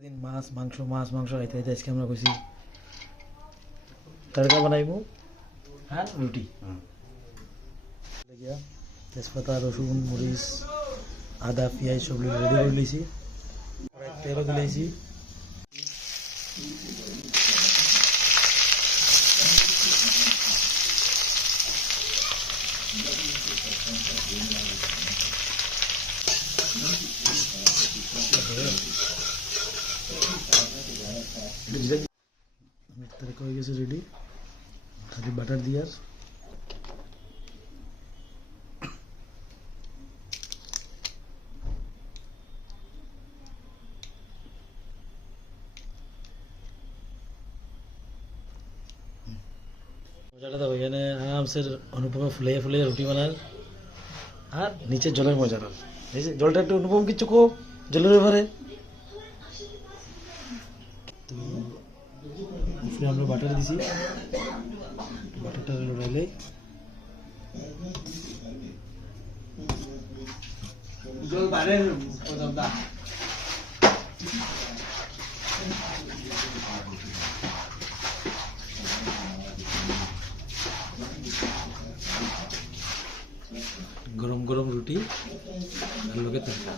দিন মাছ মাংস খাইতে খাইতে আজকে আমরা কইছি তড়কা বানাইবো আর রুটি লাগিয়া তেজপাতা রসুন মরিচ আদা পেঁয়াজ সব রেডি করে নিয়েছি তেলও দিয়েছি তরকা হয়ে গেছে রেডি খালি বাটার দিয়ে আর মজাটা দেখো এখানে আরামসে অনুপমে ফুলিয়ে ফুলিয়ে রুটি বানার আর নিচে জলের মজাটা জলটা একটু অনুপম কিচ্ছু কো জলের ব্যাপারে তো উপরে আমরা বাটার দিছি বাটারটা লড়াইলে জল বাড়ে দা গরম গরম রুটি আর লগে তরকা